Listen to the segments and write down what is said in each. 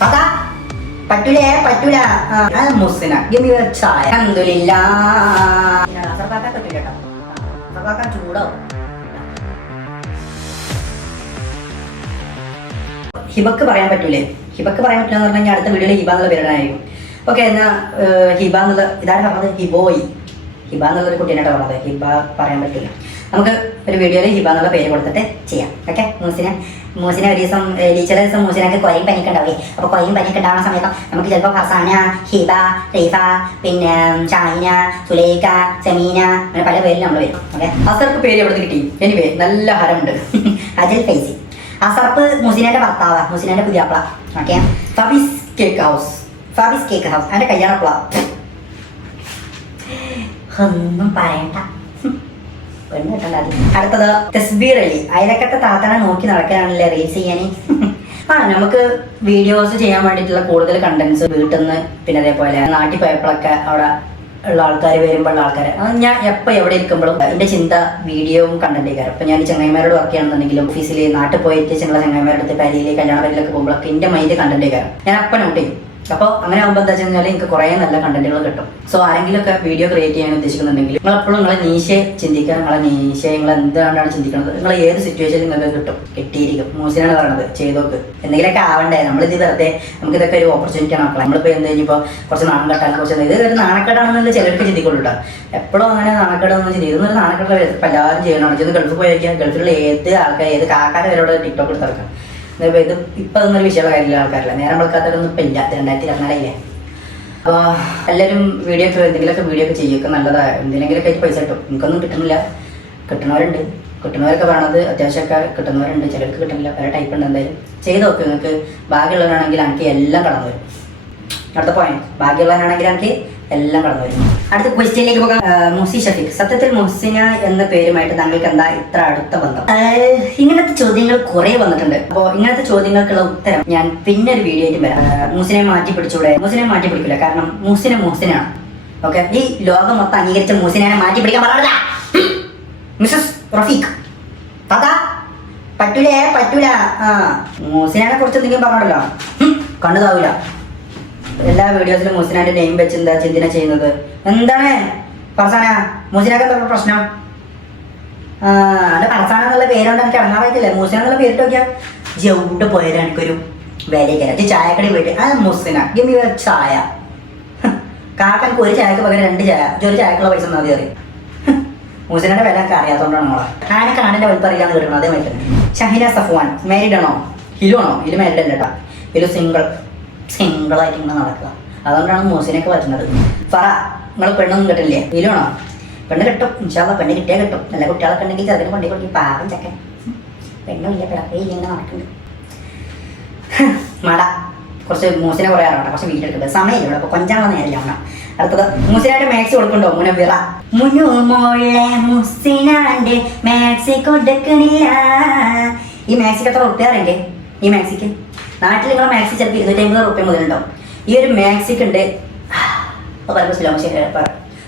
പതാ പറ്റൂലേ പറ്റൂല. മുസ്ലിന മി ചായ. അൽഹംദുലില്ലാ. സർക്കാക്കാൻ പറ്റൂല കേട്ടോ സർക്കാക്കാൻ ചൂടോ? ഹിബക്ക് പറയാൻ പറ്റൂലേ. ഹിബക്ക് പറയാൻ പറ്റില്ല എന്ന് പറഞ്ഞാൽ അടുത്ത വീഡിയോയിൽ ഹിബ എന്നുള്ള പേരിടാനായിരിക്കും. ഓക്കെ എന്നാ ഹിബ എന്നുള്ള ഇതാണ് പറഞ്ഞത് ഹിബോയി. ഹിബ എന്നുള്ള ഒരു കുട്ടീനായിട്ട് പറഞ്ഞത്. ഹിബ പറയാൻ പറ്റില്ല നമുക്ക് ഒരു വീഡിയോയിൽ ഹിബ എന്നുള്ള പേര് കൊടുത്തിട്ട് ചെയ്യാം. ഓക്കെ മൂസിനെ മൂസിനെ ഒരു ദിവസം ടീച്ചർ ദിവസം മൂസിനൊക്കെ കൊയും പനിയൊക്കെ ഉണ്ടാവേ അപ്പൊ കൊയും പനിയൊക്കെ ഉണ്ടാവുന്ന സമയത്ത് നമുക്ക് ചിലപ്പോൾ ഫസാന ഹിബ റീഫ പിന്നെ ഷാഹിന സുലേഖ സെമീന അങ്ങനെ പല പേരിൽ നമ്മൾ വരും. ഓക്കെ അസർക്ക് പേര് എവിടെ കിട്ടി? എനിവേ നല്ല ഹരമുണ്ട്. അജിൽ ഫൈസി. അസർപ്പ് മുസിനന്റെ ഭർത്താവ് പുതിയ പുതിയാപ്ല. Okay Fabis cake house. Fabis cake house. അതിന്റെ കല്യാണപ്ല ഒന്നും പറയണ്ട. അടുത്തത് തസ്ബീർ അലി. അയലക്കത്തെ താത്തനെ നോക്കി നടക്കാനാണല്ലേ റീൽസ് ചെയ്യാൻ ആ നമുക്ക് വീഡിയോസ് ചെയ്യാൻ വേണ്ടിയിട്ടുള്ള കൂടുതൽ കണ്ടന്റ്സ് വീട്ടിൽ നിന്ന് പിന്നെ അതേപോലെ നാട്ടിൽ പോയപ്പോഴൊക്കെ അവിടെ ഉള്ള ആൾക്കാർ വരുമ്പോഴുള്ള ആൾക്കാർ ഞാൻ എപ്പോൾ എവിടെ ഇരിക്കുമ്പോഴും എന്റെ ചിന്ത വീഡിയോയും കണ്ടന്റ് കയറും അപ്പം ഞാൻ ചങ്ങായിമാരോട് വർക്ക് ചെയ്യണമെന്നുണ്ടെങ്കിലും ഓഫീസിൽ നാട്ടിൽ പോയിട്ട് ചില ചങ്ങായിമാരുടെ അടുത്ത് പരിയിൽ കല്യാണ പരിയിലൊക്കെ പോകുമ്പോഴൊക്കെ എന്റെ മൈൻഡ് കണ്ടന്റ് കയറും ഞാൻ അപ്പം നോട്ട് ചെയ്യും. അപ്പോൾ അങ്ങനെ ആകുമ്പോൾ എന്താ വെച്ചാൽ എനിക്ക് കുറേ നല്ല കണ്ടന്റുകൾ കിട്ടും. സോ ആരെങ്കിലും ഒക്കെ വീഡിയോ ക്രിയേറ്റ് ചെയ്യാൻ ഉദ്ദേശിക്കുന്നുണ്ടെങ്കിൽ നിങ്ങൾ എപ്പോഴും നിങ്ങളെ നീശയെ ചിന്തിക്കുക നിങ്ങളെ നീശയെ നിങ്ങൾ എന്താണ് ചിന്തിക്കുന്നത് നിങ്ങൾ ഏത് സിറ്റുവേഷനിൽ നിങ്ങൾക്ക് കിട്ടും? കിട്ടിയിരിക്കും. മൂസിനാണ് പറയുന്നത് ചെയ്തോക്ക്. എന്തെങ്കിലുമൊക്കെ ആവണ്ടേ? നമ്മളിത് വെറുതെ നമുക്ക് ഇതൊക്കെ ഒരു ഓപ്പർച്യൂണിറ്റി ആണ് നമ്മളിപ്പോൾ എന്ത് കഴിഞ്ഞപ്പോൾ കുറച്ച് നാണക്കെട്ടാൽ കുറച്ച് ഇത് ഒരു നാണക്കെട്ടാണെന്നുള്ള ചിലർക്ക് ചിന്തിക്കുള്ളൂ കേട്ടോ എപ്പോഴും അങ്ങനെ നാണക്കേടൊന്നും ചിന്തി ഇതൊന്നും ഒരു നാണക്കെട്ടുള്ള എല്ലാവരും ചെയ്യണം ചെന്ന് ഗൾഫിൽ പോയേക്കാം ഗൾഫിലുള്ള ഏത് ആൾക്കാർ ഏത് കാക്കാരെ വരോട് ടിക്ടോക്ക് എടുത്ത് ഇത് ഇപ്പൊ അതൊന്നും ഒരു വിഷയമുള്ള കാര്യമില്ല ആൾക്കാരില്ല. നേരം വെക്കാത്തവരൊന്നും ഇപ്പൊ ഇല്ല. രണ്ടായിരത്തി ഇരുപത്തിനാലില്ലേ അപ്പോൾ എല്ലാവരും വീഡിയോ ഒക്കെ എന്തെങ്കിലുമൊക്കെ വീഡിയോ ഒക്കെ ചെയ്യുക നല്ലതാണ് എന്തെങ്കിലുമൊക്കെ പൈസ കിട്ടും. എനിക്കൊന്നും കിട്ടുന്നില്ല. കിട്ടുന്നവരുണ്ട് കിട്ടുന്നവരൊക്കെ പറയണത് അത്യാവശ്യമൊക്കെ കിട്ടുന്നവരുണ്ട്. ചിലർക്ക് കിട്ടുന്നില്ല. പല ടൈപ്പ് ഉണ്ട് എന്തായാലും. ചെയ്ത് നോക്ക്. നിങ്ങൾക്ക് ഭാഗ്യമുള്ളവരാണെങ്കിൽ എനിക്ക് എല്ലാം കടന്നു വരും. അടുത്ത പോയിന്റ് ഭാഗ്യമുള്ളവരാണെങ്കിൽ എനിക്ക് എല്ലാം കടന്നു വരും അടുത്ത ക്വസ്റ്റ്യനിലേക്ക് പോകാം. മുസി ഷഫീഖ്. സത്യത്തിൽ മുസിന എന്ന പേരുമായിട്ട് താങ്കൾക്ക് എന്താ ഇത്ര അടുത്ത ബന്ധം? ഇങ്ങനത്തെ ചോദ്യങ്ങൾ കുറെ വന്നിട്ടുണ്ട്. അപ്പോൾ ഇങ്ങനത്തെ ചോദ്യങ്ങൾക്കുള്ള ഉത്തരം ഞാൻ പിന്നെ ഒരു വീഡിയോ ആയിട്ട് വരാം. മുസിനെ മാറ്റി പിടിച്ചൂടെ? മുസിനെ മാറ്റി പിടിക്കില്ല കാരണം മുസിന മുസിനാണ് ഓക്കെ ഈ ലോകം മൊത്തം അംഗീകരിച്ച മുസിനെ മാറ്റി പിടിക്കാൻ പാടില്ല മിസസ് റഫീഖ്. പറ്റൂലേ പറ്റൂല. മൂസിനെ കുറിച്ച് എന്തെങ്കിലും പറഞ്ഞല്ലോ കണ്ണു താവൂല എല്ലാ വീഡിയോസിലും മുസിനാന്റെ നെയിം വെച്ച് എന്താ ചിന്തന ചെയ്യുന്നത്? എന്താണ് പറസാന? മുസിനാക്ക് എന്താ പ്രശ്നം? അത് പറസാന എന്നുള്ള പേരുണ്ട് എനിക്ക് ഇറങ്ങാൻ പറ്റില്ല മുസിന എന്നുള്ള പേരിട്ട് നോക്കിയാൽ ജൗട്ട് പോയാലും എനിക്കൊരു വിലയ്ക്കര ചായക്കടി പോയിട്ട് ആ മുസിന ഗിമി ചായ. കാക്കനക്ക് ഒരു ചായക്ക് പകരം രണ്ട് ചായ ഒരു ചായക്കുള്ള പൈസ മതി അറിയും മുസിനയുടെ വില ഒക്കെ അറിയാത്തോണ്ടാണ് മോളെ. ആന കാണിന്റെ വലിപ്പം അറിയാന്ന് കിട്ടണം അതേമാതിരി തന്നെ. ഷഹിന സഫ്വാൻ മാരീഡ് ആണോ? ഹിലു ആണോ? ഹിലു മാരീഡ് അല്ല കേട്ടോ. ഹിലു സിംഗിൾ സിംഗിൾ ആയിട്ട് ഇങ്ങനെ നടക്കുക. അതുകൊണ്ടാണ് മൂസിനൊക്കെ പറ്റുന്നത്. ഫറ നിങ്ങൾ പെണ്ണൊന്നും കിട്ടില്ലേ? ആണോ പെണ്ണ് കിട്ടും. ഇൻഷാല്ല പെണ്ണ് കിട്ടിയാൽ കിട്ടും. നല്ല കുട്ടികളൊക്കെ ഉണ്ടെങ്കിൽ ചെറുതിന് പണ്ടി കൊടുക്കും. പാകം ചക്കൻ. പെണ്ണും ഇല്ല പിളപ്പേ ഇങ്ങനെ നടക്കുന്നുണ്ട് മട കുറച്ച് മൂസിനെ കുറേ അറിയണം കുറച്ച് വീട്ടിലെടുക്കുന്നത് സമയമില്ല ഇവിടെ. അപ്പോൾ കൊഞ്ചാനുള്ള നേരില്ല വേണം അടുത്തത് മൂസിനായിട്ട് മാക്സി കൊടുക്കണ്ടോ മുന വിറ. മുനു മോളെ മുസിനാണ്ട് മാക്സി കൊടുക്കണില്ല. ഈ മാക്സിക്ക് എത്ര റുപ്യ അറിയണ്ടേ ഈ മാക്സിക്ക് നാട്ടിൽ നിങ്ങളെ മാക്സി ചിലപ്പോൾ ഇരുന്നൂറ്റി അമ്പത് റുപ്യ മുതലുണ്ടോ ഈ ഒരു മാക്സിക്ക് ഉണ്ട്. പറയുമ്പോൾ സ്ലോ മോഷൻ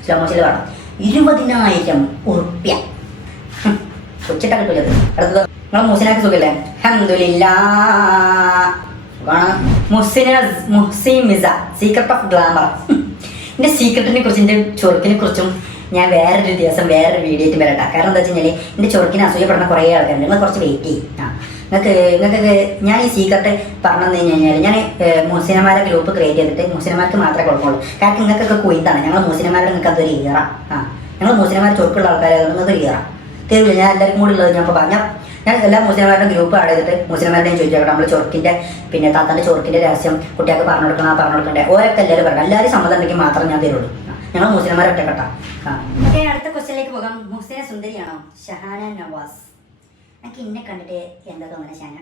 സ്ലോ മോഷനിൽ വേണം ഇരുപതിനായിരം ഉറുപ്യ. ഉച്ചിട്ട കിട്ടൂല. അടുത്തത് നിങ്ങളെ മുസിനാക്ക് സുഖല്ലേ? സുഖാണ്. മുഹ്സിന മുഹ്സിൻ മിസ സീക്രട്ട് ഓഫ് ഗ്ലാമർ എന്റെ സീക്രട്ടിനെ കുറിച്ച് എന്റെ ചൊറുക്കിനെ കുറിച്ചും ഞാൻ വേറൊരു ദിവസം വേറൊരു വീഡിയോ ആയിട്ട് വരട്ടെ. കാരണം എന്താ വെച്ച് കഴിഞ്ഞാൽ എന്റെ ചൊറുക്കിനെ അസൂയപ്പെടുന്ന കുറേ ആൾക്കാരുണ്ട്. നിങ്ങൾ കുറച്ച് വെയിറ്റ് ചെയ്യും. നിങ്ങൾക്ക് നിങ്ങൾക്ക് ഞാൻ ഈ സീക്രട്ട് പറഞ്ഞു കഴിഞ്ഞാൽ ഞാൻ മുസ്ലിംമാരെ ഗ്രൂപ്പ് ക്രിയേറ്റ് ചെയ്തിട്ട് മുസ്ലിംമാർക്ക് മാത്രമേ കുഴപ്പമുള്ളൂ കാരണം നിങ്ങൾക്കൊക്കെ കുയിന്താണ് ഞങ്ങൾ മുസ്ലിംമാരുടെ നിങ്ങൾക്ക് അതൊരു ഇയറ ആ ഞങ്ങൾ മുസ്ലിംമാരെ ചൊറുക്കുള്ള ആൾക്കാരായതുകൊണ്ട് നിങ്ങൾക്ക് ഒരു ഇയറ തീർച്ചയായും ഞാൻ എല്ലാവർക്കും കൂടി ഉള്ളത് ഞാൻ ഇപ്പോൾ പറഞ്ഞ ഞാൻ എല്ലാ മുസ്ലിംമാരുടെ ഗ്രൂപ്പ് ആഡ് ചെയ്തിട്ട് മുസ്ലിംമാരുടെയും ചോദിച്ചോട്ടെ നമ്മൾ ചുരുക്കിന്റെ പിന്നെ താത്താന്റെ ചുരുക്കിന്റെ രഹസ്യം കുട്ടികൾക്ക് പറഞ്ഞു കൊടുക്കണം പറഞ്ഞു കൊടുക്കണ്ടേ. ഓരൊക്കെ എല്ലാവരും പറഞ്ഞു എല്ലാവരും സമ്മതം ഉണ്ടെങ്കിൽ മാത്രം ഞാൻ തരുള്ളൂ. ഞങ്ങൾ മുസ്ലിംമാരെ ഒറ്റക്കെട്ടാ. അടുത്ത ക്വസ്റ്റ്യനിലേക്ക് പോകാം. മുസ്ലിം സുന്ദരിയാണോ? ഷഹാന നവാസ്. എനിക്ക് ഇന്നെ കണ്ടിട്ട് എന്താ തോന്നണ ശാന?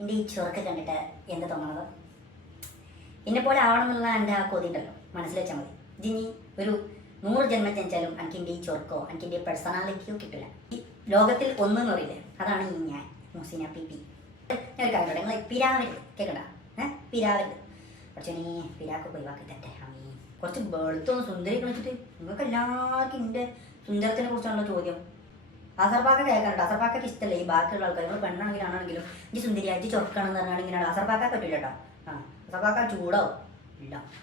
എന്റെ ഈ ചൊറുക്ക് കണ്ടിട്ട് എന്താ തോന്നണത്? എന്നെ പോലെ ആവണം എന്നുള്ള എന്റെ ആ കൊതി ഉണ്ടല്ലോ. മനസ്സിൽ വെച്ചാൽ മതി. ഇതിനി ഒരു നൂറ് ജന്മം ജനിച്ചാലും എനിക്ക് എന്റെ ഈ ചൊർക്കോ എനിക്ക് എന്റെ പേഴ്സണാലിറ്റിയോ കിട്ടില്ല ഈ ലോകത്തിൽ ഒന്നെന്ന് പറയില്ലേ? അതാണ് ഈ ഞാൻ മുസീന പി പി. ഞാൻ ഒരു കാര്യം പറയാം നിങ്ങൾ പിരാവരുത്. കേൾക്കണ്ട ഏഹ് പിരാവരുത്. കുറച്ച് നീ പിരാക്ക് ഒഴിവാക്കി തട്ടെ അമ്മീ. കുറച്ച് വെളുത്തോ സുന്ദരി കളിച്ചിട്ട് നിങ്ങൾക്ക് എല്ലാവർക്കും എന്റെ സുന്ദരത്തിനെ കുറിച്ചാണല്ലോ ചോദ്യം. അസർപ്പാക്ക കേൾക്കാറുണ്ട് അസർപ്പാക്കൊക്കെ ഇഷ്ടമല്ല ഈ ബാക്കിയുള്ള ആൾക്കാർ നിങ്ങൾ പെണ്ണാണെങ്കിലും ആണെങ്കിലും ഈ സുന്ദരിയായിട്ട് ചൊറക്കണം എന്ന് പറഞ്ഞാണെങ്കിലാണ് അസർപ്പാക്ക പറ്റില്ല കേട്ടോ. ആ സഖാക്ക ചൂടോ? ഇല്ല.